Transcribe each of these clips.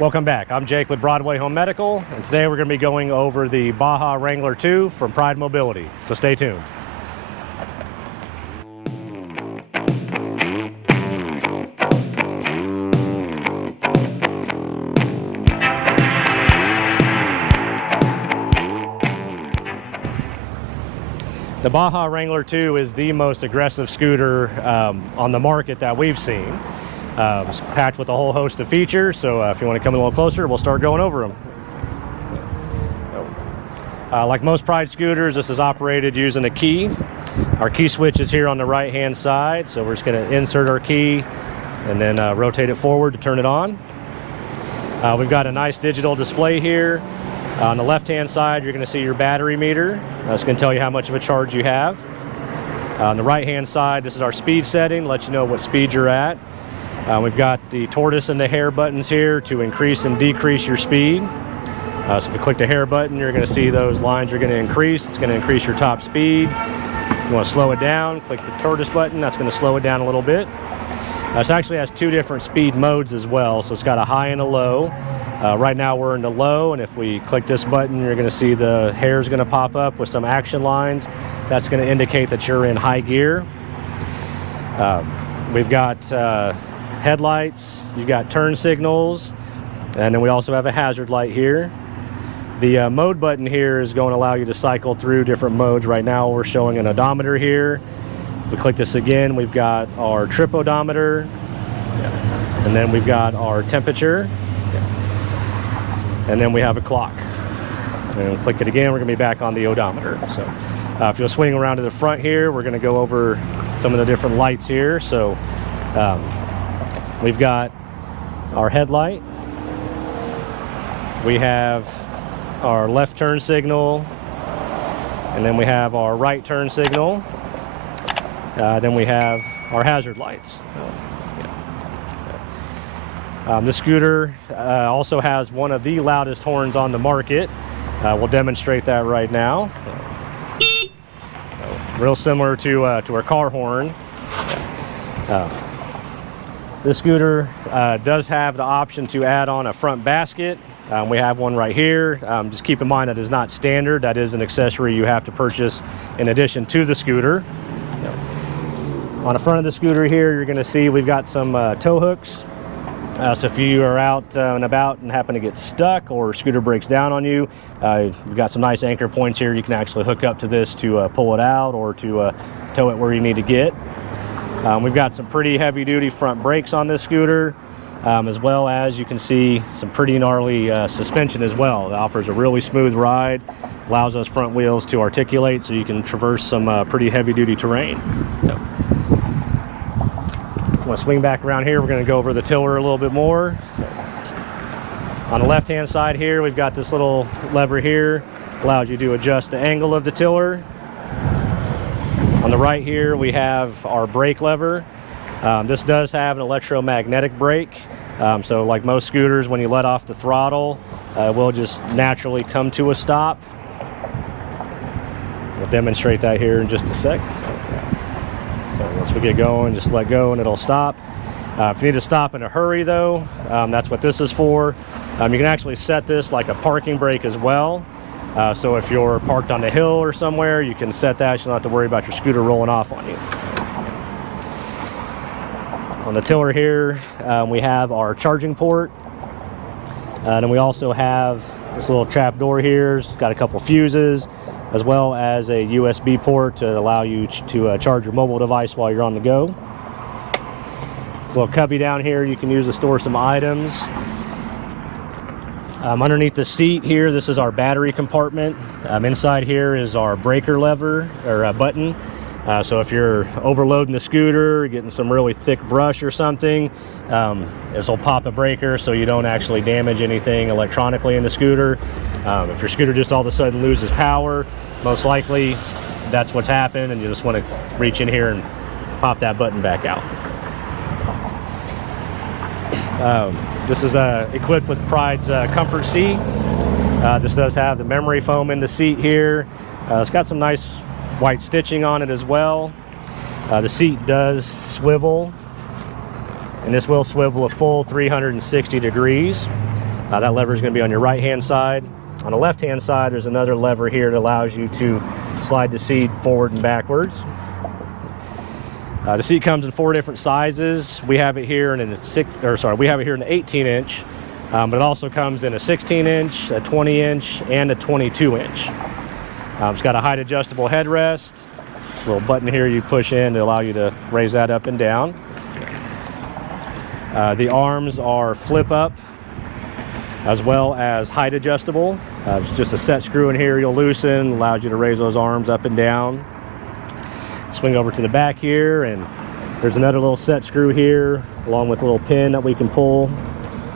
Welcome back. I'm Jake with Broadway Home Medical, and today we're going to be going over the Baja Wrangler 2 from Pride Mobility, so stay tuned. The Baja Wrangler 2 is the most aggressive scooter on the market that we've seen. It's packed with a whole host of features, so if you want to come a little closer, we'll start going over them. Like most Pride scooters, this is operated using a key. Our key switch is here on the right-hand side, so we're just going to insert our key and then rotate it forward to turn it on. We've got a nice digital display here. On the left-hand side, you're going to see your battery meter. That's going to tell you how much of a charge you have. On the right-hand side, this is our speed setting, let you know what speed you're at. We've got the tortoise and the hare buttons here to increase and decrease your speed. So if you click the hare button, you're going to see those lines are going to increase. It's going to increase your top speed. You want to slow it down, click the tortoise button. That's going to slow it down a little bit. It actually has two different speed modes as well, so it's got a high and a low. Right now we're in the low, and if we click this button, you're going to see the hair is going to pop up with some action lines. That's going to indicate that you're in high gear. We've got headlights, you've got turn signals, and then we also have a hazard light here. The mode button here is going to allow you to cycle through different modes. Right now we're showing an odometer here. If we click this again, we've got our trip odometer, and then we've got our temperature, and then we have a clock. And we'll click it again, we're going to be back on the odometer. So if you'll swing around to the front here, we're going to go over some of the different lights here. So we've got our headlight, we have our left turn signal, and then we have our right turn signal. Then we have our hazard lights. This scooter also has one of the loudest horns on the market. We'll demonstrate that right now. Real similar to our car horn. This scooter does have the option to add on a front basket. We have one right here. Just keep in mind that is not standard. That is an accessory you have to purchase in addition to the scooter. On the front of the scooter here, you're going to see we've got some tow hooks. So if you are out and about and happen to get stuck or scooter breaks down on you, we've got some nice anchor points here. You can actually hook up to this to pull it out or to tow it where you need to get. We've got some pretty heavy-duty front brakes on this scooter, as well as you can see some pretty gnarly suspension as well. It offers a really smooth ride, allows those front wheels to articulate so you can traverse some pretty heavy-duty terrain. So, want to swing back around here, we're going to go over the tiller a little bit more. On the left hand side here, we've got this little lever here, allows you to adjust the angle of the tiller. On the right here we have our brake lever. This does have an electromagnetic brake, so like most scooters, when you let off the throttle, it will just naturally come to a stop. We'll demonstrate that here in just a sec. So once we get going, just let go and it'll stop. If you need to stop in a hurry though, that's what this is for. You can actually set this like a parking brake as well. So if you're parked on the hill or somewhere, you can set that. You don't have to worry about your scooter rolling off on you. On the tiller here, we have our charging port. And then we also have this little trap door here. It's got a couple fuses, as well as a USB port to allow you to charge your mobile device while you're on the go. This little cubby down here you can use to store some items. Underneath the seat here, this is our battery compartment. Inside here is our breaker lever or button. So if you're overloading the scooter, getting some really thick brush or something, this will pop a breaker so you don't actually damage anything electronically in the scooter. If your scooter just all of a sudden loses power, most likely that's what's happened, and you just want to reach in here and pop that button back out. This is equipped with Pride's comfort seat. This does have the memory foam in the seat here. It's got some nice white stitching on it as well. The seat does swivel, and this will swivel a full 360 degrees. That lever is going to be on your right-hand side. On the left-hand side, there's another lever here that allows you to slide the seat forward and backwards. The seat comes in 4 different sizes. We have it here in an 18-inch, but it also comes in a 16-inch, a 20-inch, and a 22-inch. It's got a height adjustable headrest. This little button here you push in to allow you to raise that up and down. The arms are flip up as well as height adjustable. It's just a set screw in here you'll loosen, allows you to raise those arms up and down. Swing over to the back here, and there's another little set screw here along with a little pin that we can pull.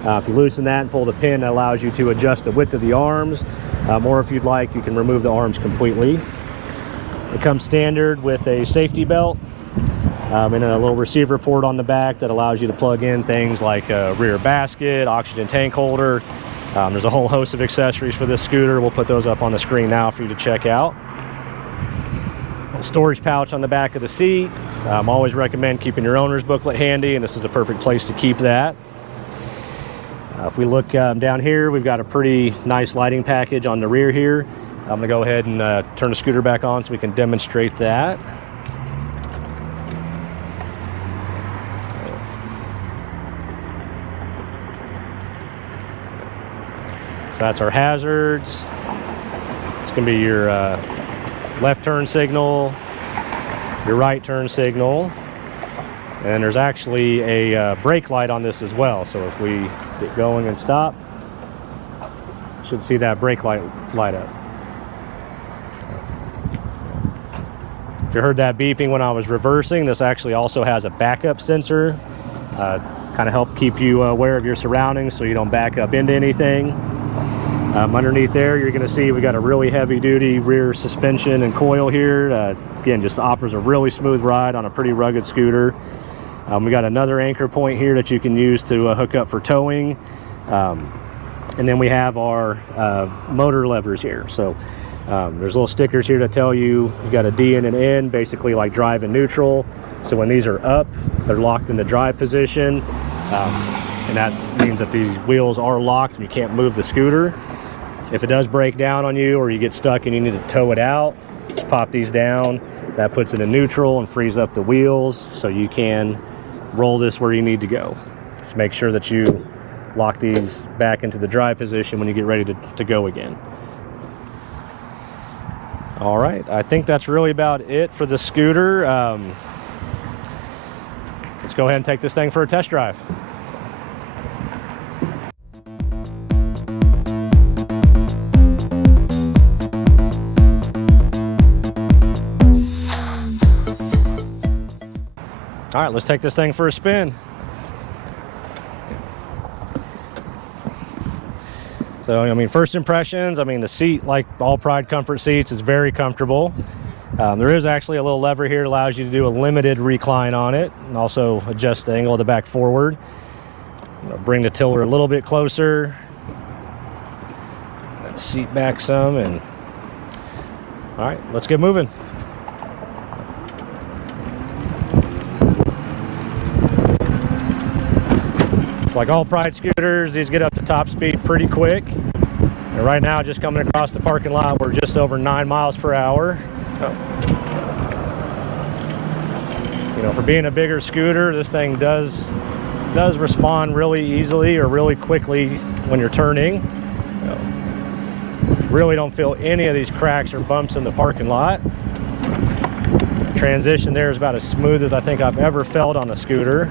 If you loosen that and pull the pin, that allows you to adjust the width of the arms, or if you'd like, you can remove the arms completely. It comes standard with a safety belt and a little receiver port on the back that allows you to plug in things like a rear basket, oxygen tank holder. There's a whole host of accessories for this scooter. We'll put those up on the screen now for you to check out. A storage pouch on the back of the seat. Always recommend keeping your owner's booklet handy, and this is a perfect place to keep that. If we look down here, we've got a pretty nice lighting package on the rear here. I'm going to go ahead and turn the scooter back on so we can demonstrate that. So that's our hazards. It's going to be your left turn signal, your right turn signal, and there's actually a brake light on this as well. So if we get going and stop, should see that brake light light up. If you heard that beeping when I was reversing, this actually also has a backup sensor. Kind of help keep you aware of your surroundings so you don't back up into anything. Underneath there, you're going to see we got a really heavy-duty rear suspension and coil here. Again, just offers a really smooth ride on a pretty rugged scooter. We got another anchor point here that you can use to hook up for towing. And then we have our motor levers here. So there's little stickers here that tell you got a D and an N, basically like drive and neutral. So when these are up, they're locked in the drive position. And that means that the wheels are locked and you can't move the scooter. If it does break down on you or you get stuck and you need to tow it out, just pop these down. That puts it in neutral and frees up the wheels so you can roll this where you need to go. Just make sure that you lock these back into the drive position when you get ready to go again. All right, I think that's really about it for the scooter. Let's go ahead and take this thing for a test drive. All right, let's take this thing for a spin. So, I mean, first impressions, I mean, the seat, like all Pride Comfort seats, is very comfortable. There is actually a little lever here that allows you to do a limited recline on it and also adjust the angle of the back forward. Bring the tiller a little bit closer. Seat back some, and all right, let's get moving. Like all Pride scooters, these get up to top speed pretty quick. And right now, just coming across the parking lot, we're just over 9 miles per hour. You know, for being a bigger scooter, this thing does respond really easily or really quickly when you're turning. Really don't feel any of these cracks or bumps in the parking lot. Transition there is about as smooth as I think I've ever felt on a scooter.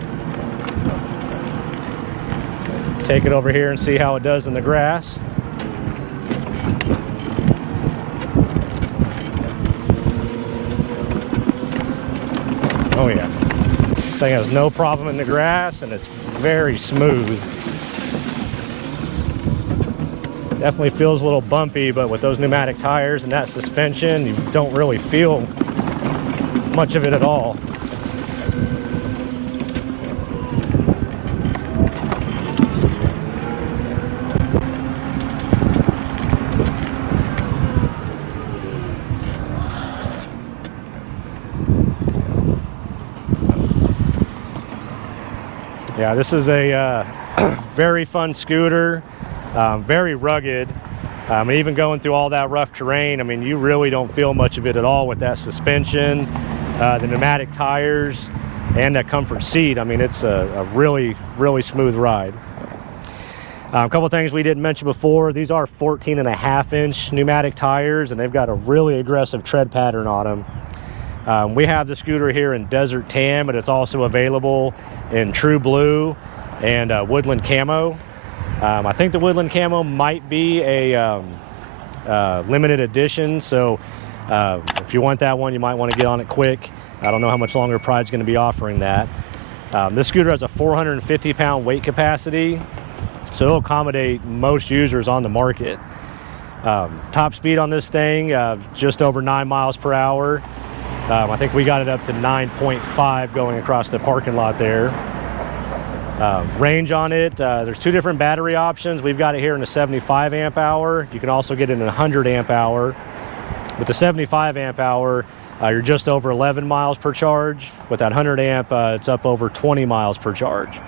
Take it over here and see how it does in the grass. Oh yeah, this thing has no problem in the grass and it's very smooth. Definitely feels a little bumpy, but with those pneumatic tires and that suspension, you don't really feel much of it at all. Yeah, this is a very fun scooter. Very rugged. And even going through all that rough terrain, I mean, you really don't feel much of it at all with that suspension, the pneumatic tires, and that comfort seat. I mean, it's a really, really smooth ride. A couple things we didn't mention before. These are 14.5-inch pneumatic tires, and they've got a really aggressive tread pattern on them. We have the scooter here in Desert Tan, but it's also available in True Blue and Woodland Camo. I think the Woodland Camo might be a limited edition, so if you want that one, you might want to get on it quick. I don't know how much longer Pride's going to be offering that. This scooter has a 450-pound weight capacity, so it'll accommodate most users on the market. Top speed on this thing, just over 9 miles per hour. I think we got it up to 9.5 going across the parking lot there. Range on it, there's 2 different battery options. We've got it here in a 75 amp hour. You can also get it in a 100 amp hour. With the 75 amp hour, you're just over 11 miles per charge. With that 100 amp, it's up over 20 miles per charge.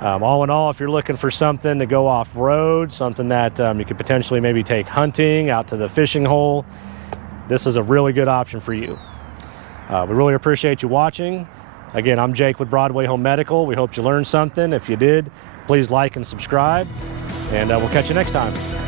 All in all, if you're looking for something to go off-road, something that you could potentially maybe take hunting out to the fishing hole, this is a really good option for you. We really appreciate you watching. Again, I'm Jake with Broadway Home Medical. We hope you learned something. If you did, please like and subscribe, and we'll catch you next time.